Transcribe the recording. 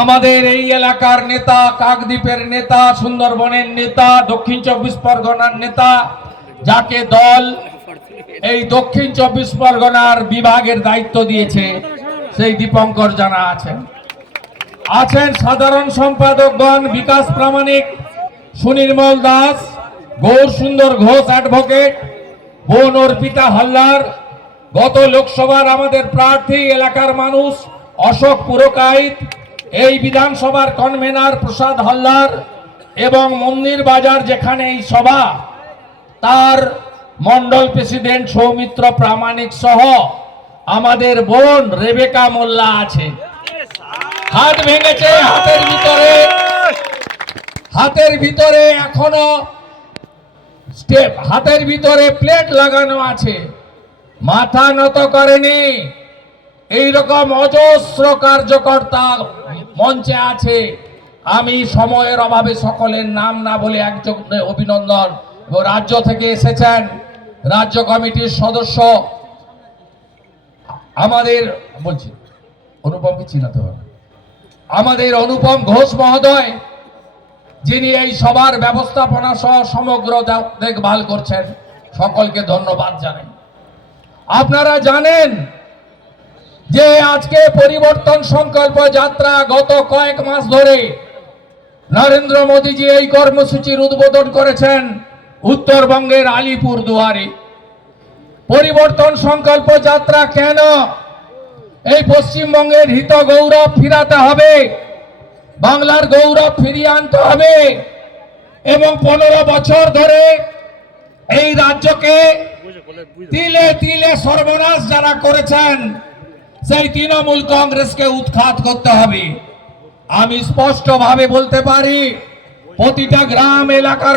আমাদের এই এলাকার নেতা, কাকদ্বীপের নেতা, সুন্দরবনের নেতা, দক্ষিণ 24 পরগনার নেতা, যাকে দল এই দক্ষিণ 24 পরগনার বিভাগের দায়িত্ব দিয়েছে, সেই দীপঙ্কর জানা আছেন সাধারণ সম্পাদকগণ বিকাশ প্রামাণিক, সুনির্মল দাস, গৌর সুন্দর ঘোষ অ্যাডভোকেট, বোন অর্পিতা হালদার, গত লোকসভার আমাদের প্রার্থী এলাকার মানুষ অশোক পুরকাইত, এই বিধানসভার কনভেনার প্রসাদ হালদার এবং মন্দির বাজার যেখানে এই সভা, তার মন্ডল প্রেসিডেন্ট সৌমিত্র প্রামাণিক সহ আমাদের বোন রেবেকা মোল্লা আছে। হাত ভেঙেছে, হাতের ভিতরে এখনো হাতের ভিতরে প্লেট লাগানো আছে, মাথা নত করেনি। এইরকম অজস্র কার্যকর্তা মঞ্চে আছে। আমি সময়ের অভাবে সকলের নাম না বলে একজন অভিনন্দন, রাজ্য থেকে এসেছেন রাজ্য কমিটির সদস্য আমাদের, বলছি অনুপমকে চিনাতে হবে, আমাদের অনুপম ঘোষ মহোদয়, যিনি এই সভার ব্যবস্থাপনা সহ সমগ্র দেখভাল করছেন, সকলকে ধন্যবাদ জানাই। আপনারা জানেন যে আজকে পরিবর্তন সংকল্প যাত্রা গত কয়েক মাস ধরে নরেন্দ্র মোদীজি এই কর্মসূচির উদ্বোধন করেছেন উত্তরবঙ্গের আলিপুর দুয়ারে। পরিবর্তন সংকল্প যাত্রা কেন? এই পশ্চিমবঙ্গের হিত গৌরব ফিরাতে হবে, বাংলার গৌরব ফিরিয়ে আনতে হবে এবং 15 বছর ধরে এই রাজ্যকে তিলে তিলে সর্বনাশ যারা করেছেন সেই তৃণমূল কংগ্রেসকে উৎখাত করতে হবে। আমি স্পষ্টভাবে বলতে পারি, প্রতিটা গ্রাম এলাকার